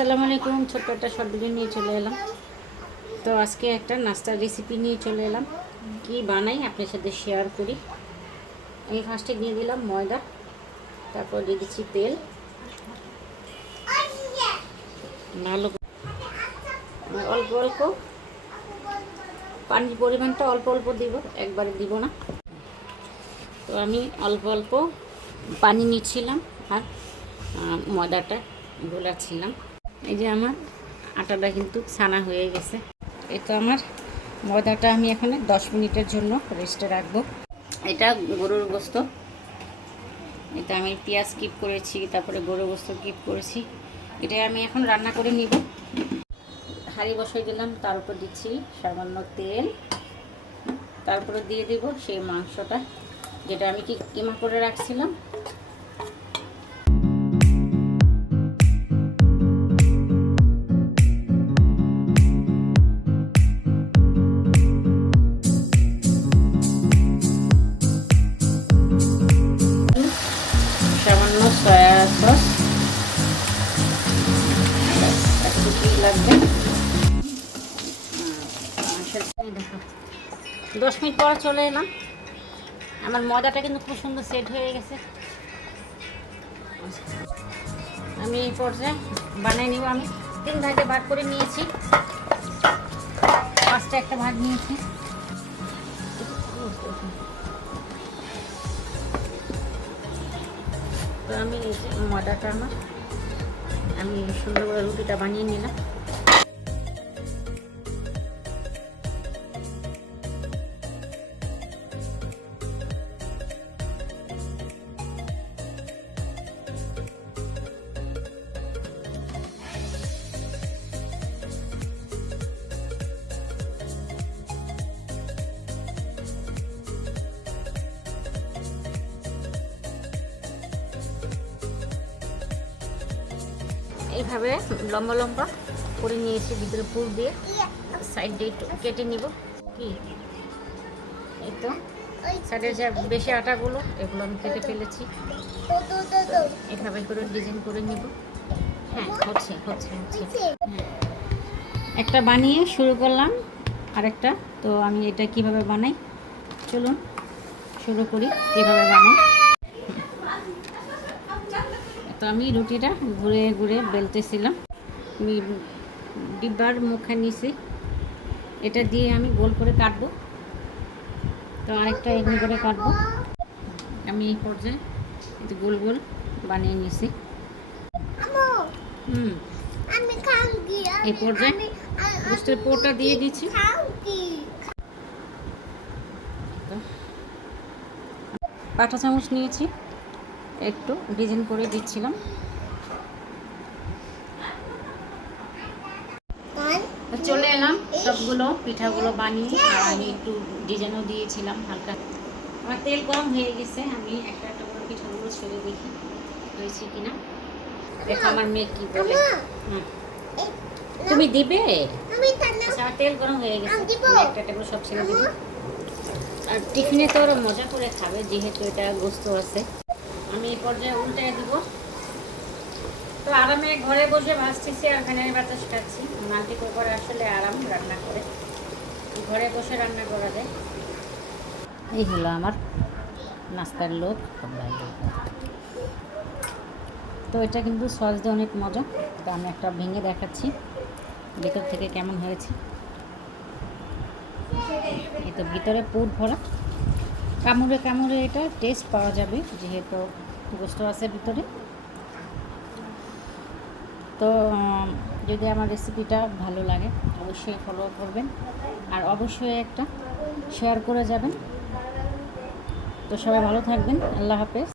আসসালামু আলাইকুম। ছোট্ট একটা শর্ট ভিডিও নিয়ে চলে এলাম। তো আজকে একটা নাস্তার রেসিপি নিয়ে চলে এলাম, কি বানাই আপনার সাথে শেয়ার করি। আমি ফার্স্টে দিয়ে দিলাম ময়দা, তারপর দিয়ে দিচ্ছি তেল, ভালো অল্প অল্প পানির পরিমাণটা অল্প অল্প দিব, একবারে দিব না। তো আমি অল্প অল্প পানি নিচ্ছিলাম আর ময়দাটা গোলাচ্ছিলাম। এই যে আমার আটাটা কিন্তু ছানা হয়ে গেছে। এই তো আমার ময়দাটা আমি এখানে 10 মিনিটের জন্য রেস্টে রাখবো। এটা গরুর গোস্ত, এটা আমি পেঁয়াজ কিপ করেছি, তারপরে গরুর গোস্ত কিপ করেছি। এটা আমি এখন রান্না করে নিব। হাঁড়ি বসাই দিলাম, তার উপর দিচ্ছি সামান্য তেল, তারপরে দিয়ে দিব সেই মাংসটা যেটা আমি কিমা করে রাখছিলাম। সামান্য সয়া সস একটু কি লাগবে। 10 মিনিট পর চলে এলাম। আমার ময়দাটা কিন্তু খুব সুন্দর সেট হয়ে গেছে। আমি এই পর্যায়ে বানিয়ে নিব। আমি 3 ভাগে ভাগ করে নিয়েছি, 5টা একটা ভাগ নিয়েছি। তো আমি এই যে ময়দাটা আমি সুন্দর করে রুটিটা বানিয়ে নিলাম। এইভাবে লম্বা লম্বা করে নিয়েছি, ভিতরে পুর দিয়ে সাইড দিয়ে একটু কেটে নিব। কি এই তো সাইডের যে বেশি আটাগুলো এগুলো আমি কেটে ফেলেছি। এভাবে করে ডিজাইন করে নিব। হ্যাঁ, হচ্ছে হচ্ছে হচ্ছে হ্যাঁ, একটা বানিয়ে শুরু করলাম আরেকটা। তো আমি এটা কিভাবে বানাই চলুন শুরু করি। কিভাবে বানাই, তো আমি রুটিটা ঘুরে ঘুরে বেলতেছিলাম। আমি ডিব্বার মুখে নিছি, এটা দিয়ে আমি গোল করে কাটবো। তো আরেকটা এগুলো করে কাটবো। আমি এই পর্যায়ে একটু গোল গোল বানিয়ে নিছি। এই পর্যায়ে গোস্তের পোরটা দিয়ে দিচ্ছি। কাঁটা চামচ নিয়েছি, একটু ডিজাইন করে দিচ্ছিলাম। চলে এলাম সবগুলো পিঠাগুলো বানিয়ে, আর আমি একটু ডিজাইনও দিয়েছিলাম হালকা। আমার তেল গরম হয়ে গেছে, আমি একটা একটা করে পিঠাগুলো ছেড়ে দেখি হয়েছে কিনা। দেখো আমার মেয়ে কি বলে। তুমি দিবে? আচ্ছা, তেল গরম হয়ে গেছে, একটা একটা করে সব ছেড়ে দিবি। আর টিফিনে তো ওরা মজা করে খাবে, যেহেতু এটা গোস্ত আছে। আমি এই পর্যায়ে উল্টায় দিব। তো আরামে ঘরে বসে ভাজতেছি আর ফ্যানের বাতাস খাচ্ছি। মাল্টি কুকারে আসলে আরাম, রান্না করে ঘরে বসে রান্না করা যায়। এই হলো আমার নাস্তার লোক। তো এটা কিন্তু সস দিয়ে অনেক মজা। তো আমি একটা ভেঙে দেখাচ্ছি ভিতর থেকে কেমন হয়েছে। এই তো ভিতরে পুর ভরা, কামড়ে কামড়ে এটা টেস্ট পাওয়া যাবে, যেহেতু গোস্ত আছে ভিতরে। তো যদি আমার রেসিপিটা ভালো লাগে অবশ্যই ফলো করবেন, আর অবশ্যই একটা শেয়ার করে যাবেন। তো সবাই ভালো থাকবেন, আল্লাহ হাফেজ।